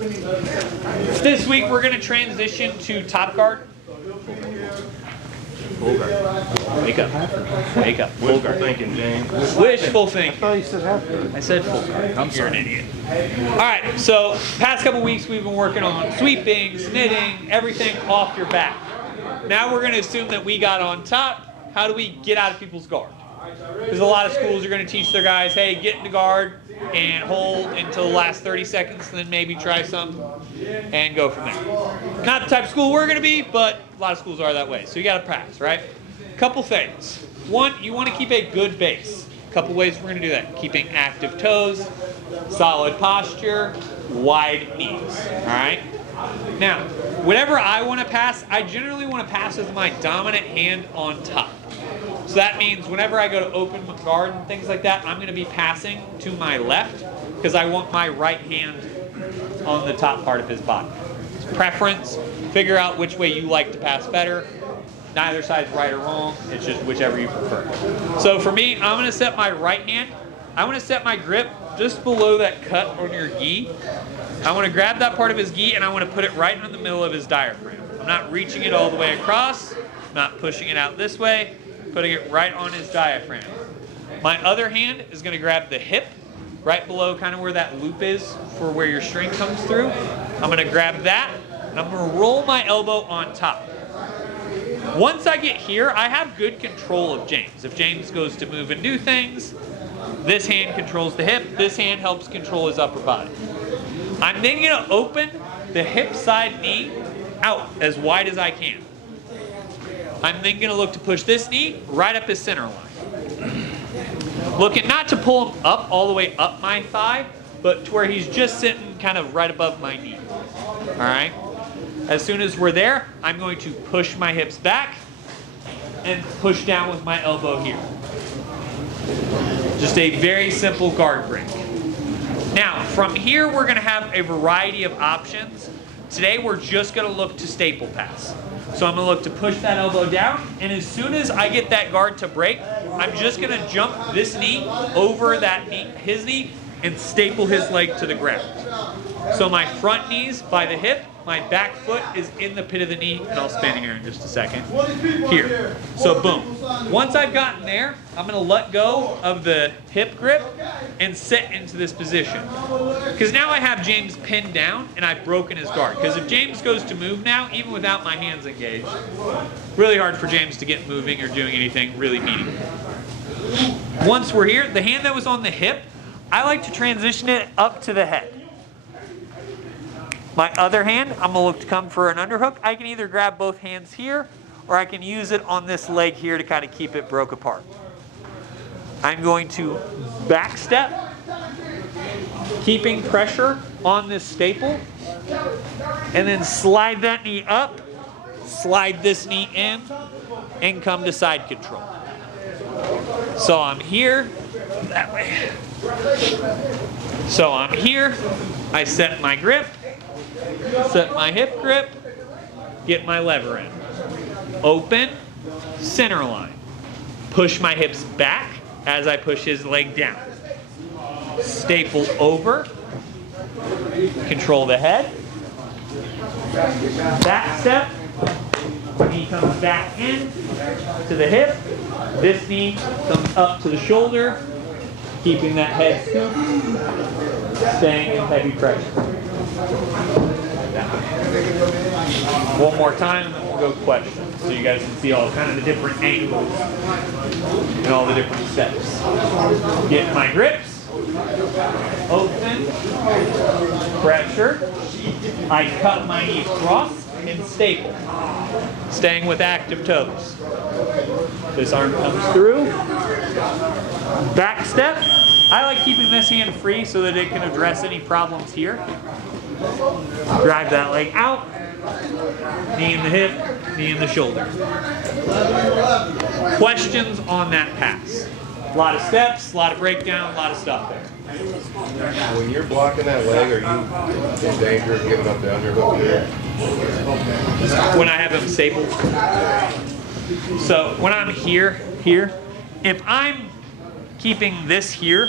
This week we're going to transition to top guard. Full guard. Wake up. Wake up. Full guard. Thinking, James. Wishful thinking. I thought you said half guard. I said full guard. You're an idiot. All right, so past couple weeks we've been working on sweeping, knitting, everything off your back. Now we're going to assume that we got on top. How do we get out of people's guard? Because a lot of schools are going to teach their guys, hey, get into guard and hold until the last 30 seconds, and then maybe try something and go from there. Not the type of school we're going to be, but a lot of schools are that way. So you got to practice, right? Couple things. One, you want to keep a good base. Couple ways we're going to do that. Keeping active toes, solid posture, wide knees, all right? Now, whenever I want to pass, I generally want to pass with my dominant hand on top. So that means whenever I go to open guard and things like that, I'm going to be passing to my left because I want my right hand on the top part of his body. It's preference. Figure out which way you like to pass better. Neither side's right or wrong. It's just whichever you prefer. So for me, I'm going to set my right hand. I want to set my grip just below that cut on your gi. I want to grab that part of his gi and I want to put it right in the middle of his diaphragm. I'm not reaching it all the way across. I'm not pushing it out this way. Putting it right on his diaphragm. My other hand is going to grab the hip right below kind of where that loop is for where your string comes through. I'm going to grab that and I'm going to roll my elbow on top. Once I get here, I have good control of James. If James goes to move and do things, this hand controls the hip, this hand helps control his upper body. I'm then going to open the hip side knee out as wide as I can. I'm then going to look to push this knee right up his center line. Looking not to pull him up all the way up my thigh, but to where he's just sitting kind of right above my knee. All right? As soon as we're there, I'm going to push my hips back and push down with my elbow here. Just a very simple guard break. Now, from here, we're going to have a variety of options. Today, we're just going to look to staple pass. So I'm going to look to push that elbow down, and as soon as I get that guard to break, I'm just going to jump this knee over that knee, his knee, and staple his leg to the ground. So my front knee's by the hip, my back foot is in the pit of the knee, and I'll spin here in just a second. Here. So boom. Once I've gotten there, I'm going to let go of the hip grip and sit into this position. Because now I have James pinned down and I've broken his guard. Because if James goes to move now, even without my hands engaged, really hard for James to get moving or doing anything really meaningful. Once we're here, the hand that was on the hip, I like to transition it up to the head. My other hand, I'm going to look to come for an underhook. I can either grab both hands here, or I can use it on this leg here to kind of keep it broke apart. I'm going to back step, keeping pressure on this staple, and then slide that knee up, slide this knee in, and come to side control. So I'm here, that way. So I'm here, I set my grip, set my hip grip, get my lever in. Open, center line. Push my hips back as I push his leg down. Staple over, control the head. Back step, knee comes back in to the hip. This knee comes up to the shoulder, keeping that head scooped, staying in heavy pressure. One more time and then we'll go questions. So you guys can see all kind of the different angles and all the different steps. Get my grips. Open. Pressure. I cut my knee across and staple. Staying with active toes. This arm comes through. Back step. I like keeping this hand free so that it can address any problems here. Drive that leg out. Knee in the hip, knee in the shoulder. Questions on that pass? A lot of steps, a lot of breakdown, a lot of stuff there. When you're blocking that leg, are you in danger of giving up the underhook here? When I have him stapled. So when I'm here, if I'm keeping this here,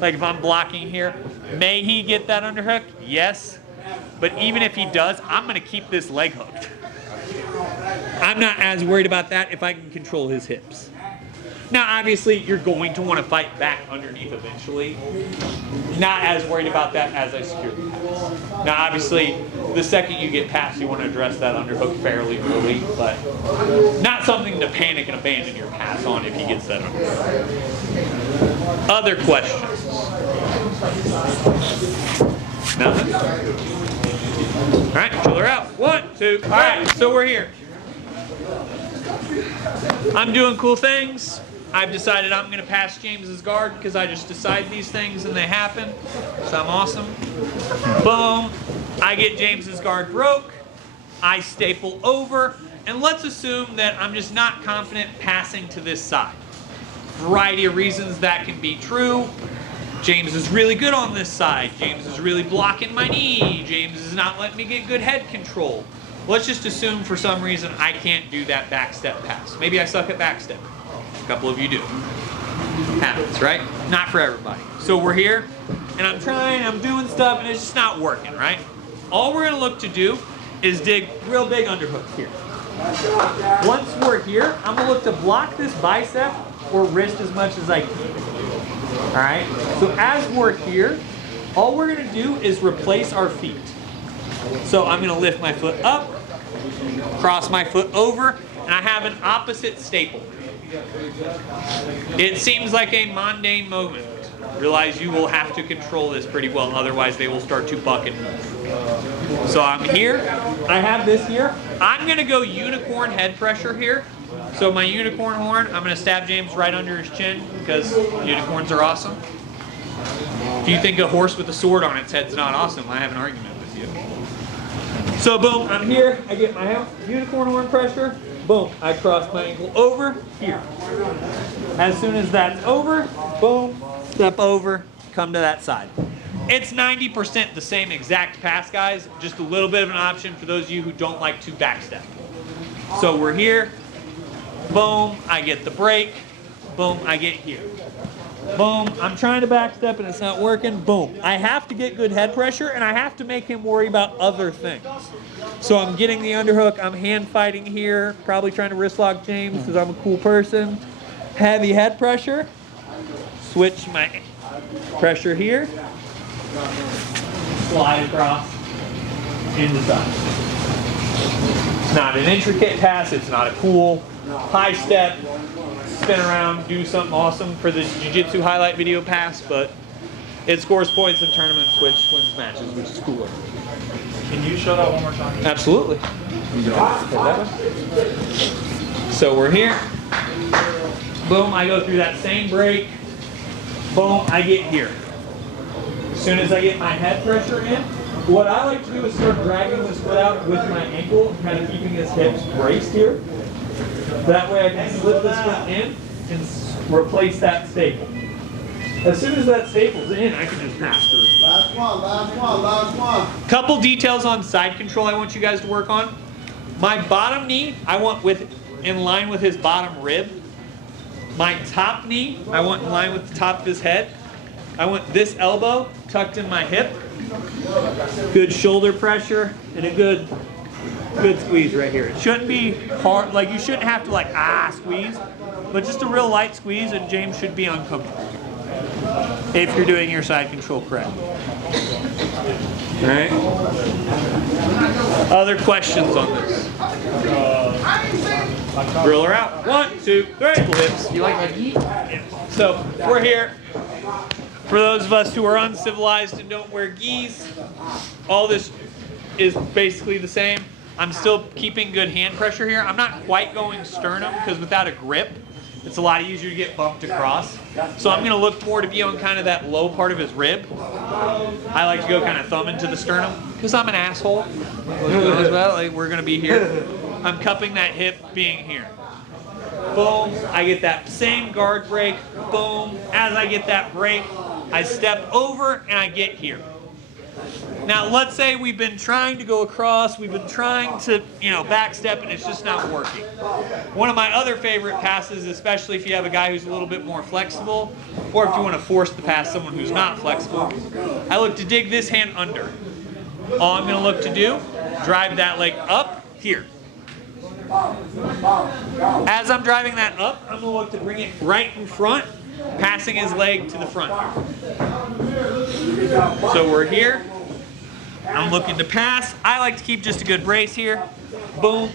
like if I'm blocking here, may he get that underhook? Yes. But even if he does, I'm going to keep this leg hooked. I'm not as worried about that if I can control his hips. Now, obviously, you're going to want to fight back underneath eventually. Not as worried about that as I secure the pass. Now, obviously, the second you get past, you want to address that underhook fairly early, but not something to panic and abandon your pass on if he gets that underhook. Other questions? Nothing? All right, chiller out. 1, 2. All right, so we're here. I'm doing cool things. I've decided I'm going to pass James's guard because I just decide these things and they happen. So I'm awesome. Boom. I get James's guard broke. I staple over. And let's assume that I'm just not confident passing to this side. Variety of reasons that can be true. James is really good on this side. James is really blocking my knee. James is not letting me get good head control. Let's just assume for some reason I can't do that back step pass. Maybe I suck at back step. A couple of you do. Happens, right? Not for everybody. So we're here, and I'm trying, I'm doing stuff, and it's just not working, right? All we're gonna look to do is dig real big underhook here. Once we're here, I'm gonna look to block this bicep or wrist as much as I can. All right? So as we're here, all we're gonna do is replace our feet. So I'm gonna lift my foot up, cross my foot over, and I have an opposite staple. It seems like a mundane movement. Realize you will have to control this pretty well, otherwise they will start to buck and move. So I'm here, I have this here. I'm gonna go unicorn head pressure here. So my unicorn horn, I'm gonna stab James right under his chin because unicorns are awesome. If you think a horse with a sword on its head's not awesome, I have an argument with you. So boom, I'm here, I get my unicorn horn pressure. Boom, I cross my ankle over here. As soon as that's over, boom, step over, come to that side. It's 90% the same exact pass, guys, just a little bit of an option for those of you who don't like to backstep. So we're here, boom, I get the break, boom, I get here. Boom, I'm trying to backstep and it's not working, boom. I have to get good head pressure and I have to make him worry about other things. So I'm getting the underhook, I'm hand fighting here, probably trying to wrist lock James because I'm a cool person. Heavy head pressure, switch my pressure here, slide across, into side. It's not an intricate pass, it's not a cool high step, spin around, do something awesome for the jiu-jitsu highlight video pass, but it scores points in tournaments, which wins matches, which is cooler. Can you show that one more time? Absolutely. So we're here. Boom, I go through that same break. Boom, I get here. As soon as I get my head pressure in, what I like to do is start dragging this foot out with my ankle, kind of keeping his hips braced here. That way I can slip this foot in and replace that staple. As soon as that staple's in, I can just pass through. Last one, last one, last one. Couple details on side control I want you guys to work on. My bottom knee, I want in line with his bottom rib. My top knee, I want in line with the top of his head. I want this elbow tucked in my hip. Good shoulder pressure and a good squeeze right here. It shouldn't be hard, like you shouldn't have to squeeze, but just a real light squeeze and James should be uncomfortable if you're doing your side control correct. All right. Other questions on this? Drill her out. 1, 2, 3. Pull hips. You like my gi? So we're here. For those of us who are uncivilized and don't wear gis, all this is basically the same. I'm still keeping good hand pressure here. I'm not quite going sternum because without a grip, it's a lot easier to get bumped across. So I'm going to look more to be on kind of that low part of his rib. I like to go kind of thumb into the sternum because I'm an asshole. We're going to be here. I'm cupping that hip being here. Boom, I get that same guard break. Boom, as I get that break, I step over and I get here. Now, let's say we've been trying to go across, we've been trying to, backstep, and it's just not working. One of my other favorite passes, especially if you have a guy who's a little bit more flexible, or if you want to force the pass someone who's not flexible, I look to dig this hand under. all I'm gonna look to do, drive that leg up here. As I'm driving that up, I'm gonna look to bring it right in front, passing his leg to the front. So we're here. I'm looking to pass. I like to keep just a good brace here. Boom,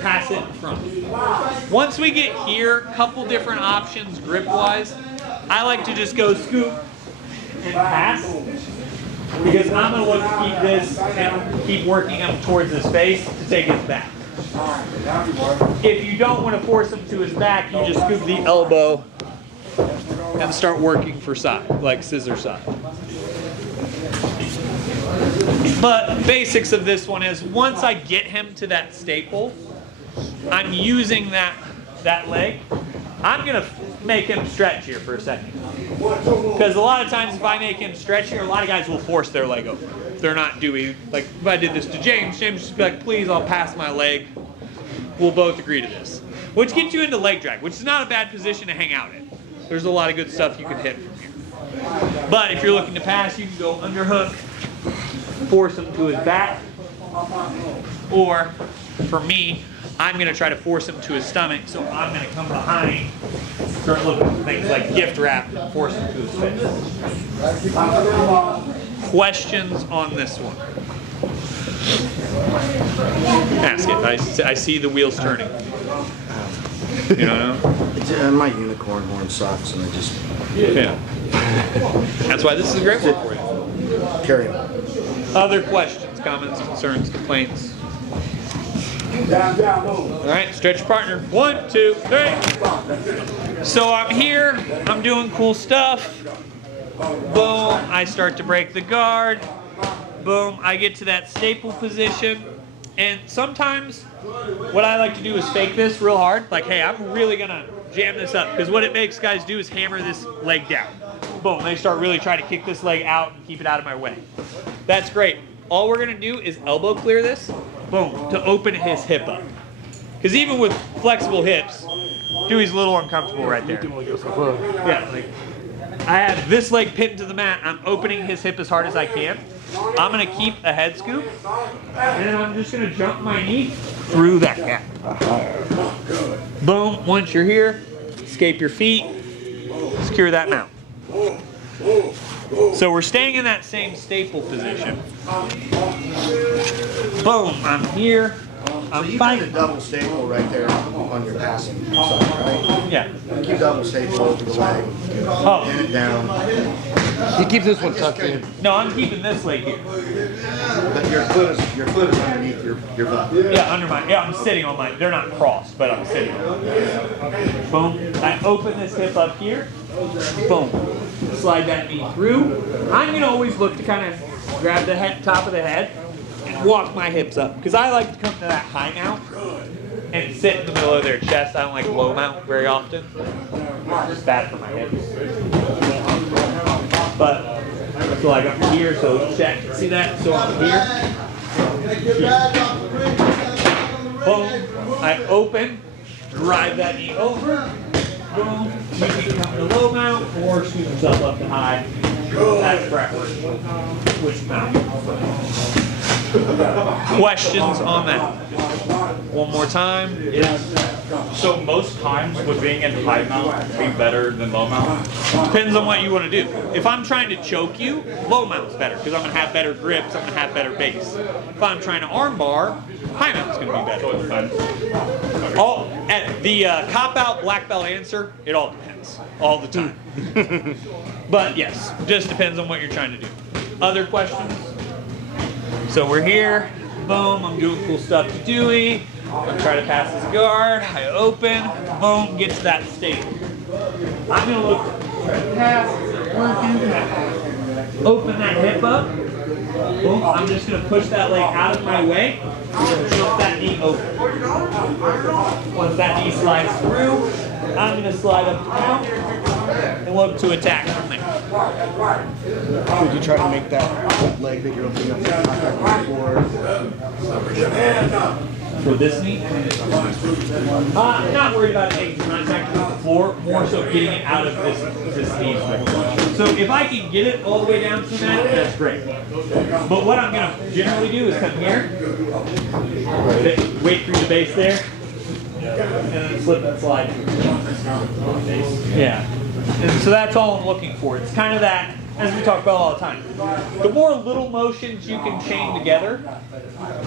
pass it in front. Once we get here, couple different options grip-wise. I like to just go scoop and pass because I'm going to look to keep this and keep working up towards his face to take his back. If you don't want to force him to his back, you just scoop the elbow and start working for side, like scissor side. But basics of this one is once I get him to that staple, I'm using that leg. I'm going to make him stretch here for a second. Because a lot of times if I make him stretch here, a lot of guys will force their leg over. If they're not doing, like if I did this to James, James would just be like, please, I'll pass my leg. We'll both agree to this. Which gets you into leg drag, which is not a bad position to hang out in. There's a lot of good stuff you can hit from here. But if you're looking to pass, you can go underhook, force him to his back, or for me, I'm going to try to force him to his stomach, so I'm going to come behind, start looking at things like gift wrap, and force him to his face. Questions on this one? Ask it. I see the wheels turning. You don't know? My unicorn horn sucks, and I just Yeah. That's why this is a great one for you. carry on. Other questions, comments, concerns, complaints? All right, stretch your partner. 1, 2, 3. So I'm here. I'm doing cool stuff. Boom. I start to break the guard. Boom. I get to that staple position. And sometimes what I like to do is fake this real hard. Like, hey, I'm really going to jam this up. Because what it makes guys do is hammer this leg down. Boom. They start really trying to kick this leg out and keep it out of my way. That's great. All we're going to do is elbow clear this. Boom. To open his hip up. Because even with flexible hips, Dewey's a little uncomfortable right there. Yeah, like I have this leg pinned to the mat. I'm opening his hip as hard as I can. I'm going to keep a head scoop, and then I'm just going to jump my knee through that gap. Boom. Once you're here, escape your feet, secure that mount. So we're staying in that same staple position. Boom. I'm here. So you got a double staple right there on your passing side, right? Yeah. You double staple over the leg, Oh. pin it down, He keeps this one tucked in. No, I'm keeping this leg here. but your foot is underneath your butt. Yeah, under my, I'm sitting on my, they're not crossed, but I'm sitting on them. Boom. I open this hip up here. Boom. Slide that knee through. I'm going to always look to kind of grab the head, top of the head and walk my hips up. Because I like to come to that high mount and sit in the middle of their chest. I don't like low mount very often. It's bad for my hips. But, so like I'm here, so check. See that? So I'm here. Boom. I open, drive that knee over. Boom. You can come to low mount or scoot yourself up to high. That's preference. Which mount? Questions on that? One more time. So most times would being in high mount be better than low mount? Depends on what you want to do. If I'm trying to choke you, low mount's better because I'm going to have better grips, I'm going to have better base. If I'm trying to arm bar, high mount's going to be better. All at the cop-out black belt answer, it all depends. All the time. But yes, just depends on what you're trying to do. Other questions? So we're here. Boom, I'm doing cool stuff to Dewey. I'm trying to pass his guard. I open. Boom, get to that state. I'm going to look, try to pass, working. Open that hip up. Boom, I'm just going to push that leg out of my way. Jump that knee open. Once that knee slides through, I'm going to slide up down and look to attack from there. Would you try to make that leg that you're opening up to contact For this knee? Not worried about it taking contact with the floor, more so getting it out of this knee. So if I can get it all the way down to the mat, that's great. But what I'm gonna generally do is come here, wait through the base there, and then slip that slide. Yeah. And so that's all I'm looking for. It's kind of that, as we talk about all the time. The more little motions you can chain together,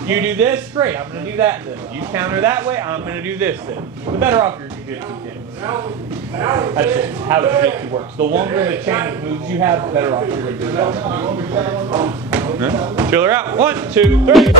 you do this, great, I'm going to do that then. You counter that way, I'm going to do this then. The better off your jiu-jitsu is. That's just how jiu-jitsu works. The longer the chain of moves you have, the better off you're going to do. Chiller out. 1, 2, 3.